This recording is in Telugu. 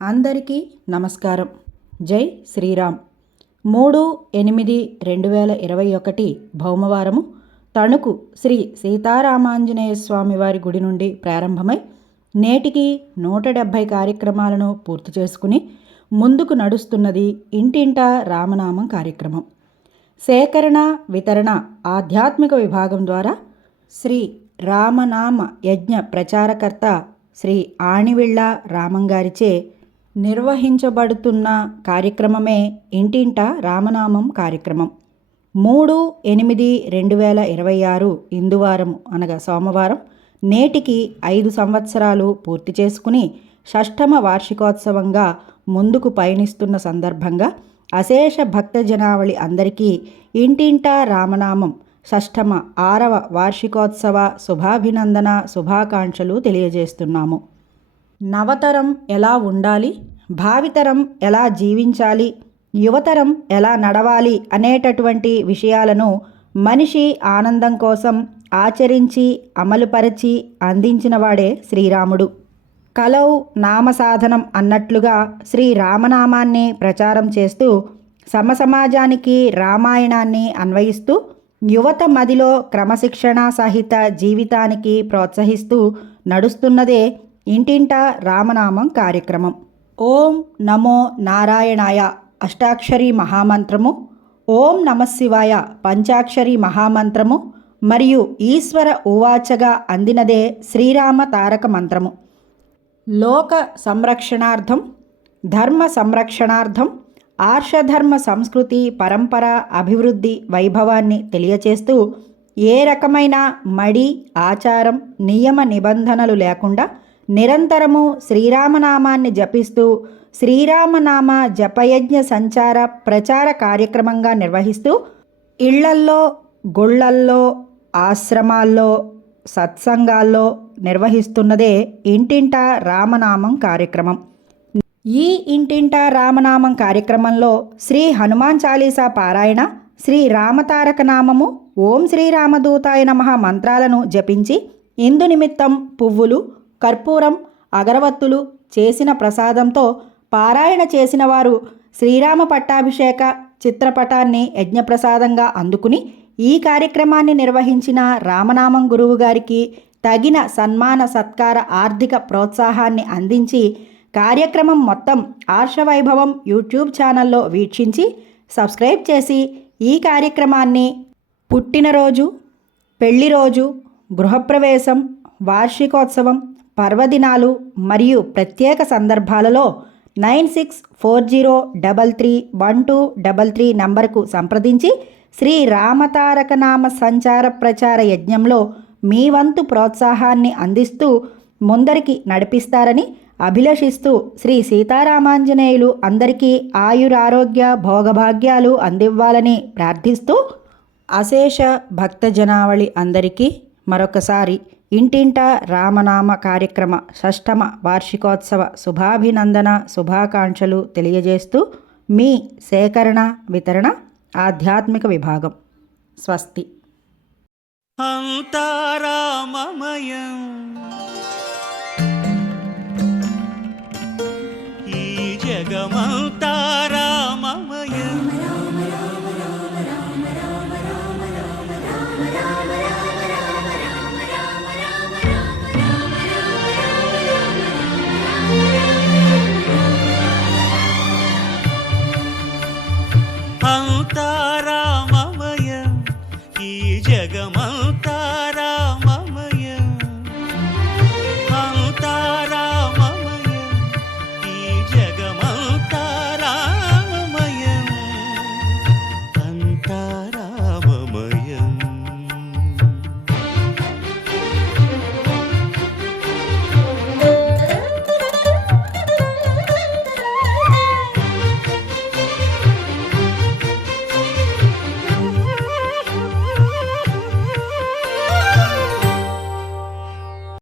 అందరికీ నమస్కారం. జై శ్రీరామ్. 3/8/2021 భౌమవారము తణుకు శ్రీ సీతారామాంజనేయ స్వామి వారి గుడి నుండి ప్రారంభమై నేటికి 170 కార్యక్రమాలను పూర్తి చేసుకుని ముందుకు నడుస్తున్నది ఇంటింటా రామనామం కార్యక్రమం. సేకరణ వితరణ ఆధ్యాత్మిక విభాగం ద్వారా శ్రీ రామనామ యజ్ఞ ప్రచారకర్త శ్రీ ఆణివిళ్ళ రామంగారిచే నిర్వహించబడుతున్న కార్యక్రమమే ఇంటింటా రామనామం కార్యక్రమం. 3/8/2026 ఇందువారము అనగా సోమవారం నేటికి 5 సంవత్సరాలు పూర్తి చేసుకుని షష్ఠమ వార్షికోత్సవంగా ముందుకు పయనిస్తున్న సందర్భంగా అశేష భక్త జనావళి అందరికీ ఇంటింటా రామనామం షష్ఠమ 6వ వార్షికోత్సవ శుభాభినందన శుభాకాంక్షలు తెలియజేస్తున్నాము. నవతరం ఎలా ఉండాలి, భావితరం ఎలా జీవించాలి, యువతరం ఎలా నడవాలి అనేటటువంటి విషయాలను మనిషి ఆనందం కోసం ఆచరించి అమలుపరచి అందించినవాడే శ్రీరాముడు. కలౌ నామసాధనం అన్నట్లుగా శ్రీరామనామాన్ని ప్రచారం చేస్తూ సమసమాజానికి రామాయణాన్ని అన్వయిస్తూ యువత మదిలో క్రమశిక్షణ సహిత జీవితానికి ప్రోత్సహిస్తూ నడుస్తున్నదే ఇంటింటా రామనామం కార్యక్రమం. ఓం నమో నారాయణాయ అష్టాక్షరి మహామంత్రము, ఓం నమశివాయ పంచాక్షరి మహామంత్రము మరియు ఈశ్వర ఉవాచగా అందినదే శ్రీరామ తారక మంత్రము. లోక సంరక్షణార్థం, ధర్మ సంరక్షణార్థం, ఆర్షధర్మ సంస్కృతి పరంపర అభివృద్ధి వైభవాన్ని తెలియచేస్తూ ఏ రకమైన మడి ఆచారం నియమ నిబంధనలు లేకుండా నిరంతరము శ్రీరామనామాన్ని జపిస్తూ శ్రీరామనామ జపయజ్ఞ సంచార ప్రచార కార్యక్రమంగా నిర్వహిస్తూ ఇళ్లల్లో గుళ్ళల్లో ఆశ్రమాల్లో సత్సంగాల్లో నిర్వహిస్తున్నదే ఇంటింటా రామనామం కార్యక్రమం. ఈ ఇంటింటా రామనామం కార్యక్రమంలో శ్రీ హనుమాన్ చాలీసా పారాయణ, శ్రీ రామతారక నామము, ఓం శ్రీరామదూతాయ నమః మంత్రాలను జపించి ఇందు నిమిత్తం పువ్వులు, కర్పూరం, అగరవత్తులు చేసిన ప్రసాదంతో పారాయణ చేసిన వారు శ్రీరామ పట్టాభిషేక చిత్రపటాన్ని యజ్ఞప్రసాదంగా అందుకుని ఈ కార్యక్రమాన్ని నిర్వహించిన రామనామం గురువు గారికి తగిన సన్మాన సత్కార ఆర్థిక ప్రోత్సాహాన్ని అందించి కార్యక్రమం మొత్తం ఆర్షవైభవం యూట్యూబ్ ఛానల్లో వీక్షించి సబ్స్క్రైబ్ చేసి ఈ కార్యక్రమాన్ని పుట్టినరోజు, పెళ్లి రోజు, గృహప్రవేశం, వార్షికోత్సవం, పర్వదినాలు మరియు ప్రత్యేక సందర్భాలలో 9640331233 నంబర్కు సంప్రదించి శ్రీ రామతారక నామ సంచార ప్రచార యజ్ఞంలో మీ వంతు ప్రోత్సాహాన్ని అందిస్తూ ముందరికి నడిపిస్తారని అభిలషిస్తూ శ్రీ సీతారామాంజనేయులు అందరికీ ఆయురారోగ్య భోగభాగ్యాలు అందివ్వాలని ప్రార్థిస్తూ అశేష భక్తజనావళి అందరికీ మరొకసారి ఇంటింటా రామనామ కార్యక్రమ షష్ఠమ వార్షికోత్సవ శుభాభినందన శుభాకాంక్షలు తెలియజేస్తూ మీ సేకరణ వితరణ ఆధ్యాత్మిక విభాగం. స్వస్తి. అంతా రామమయం ఈ జగమంతా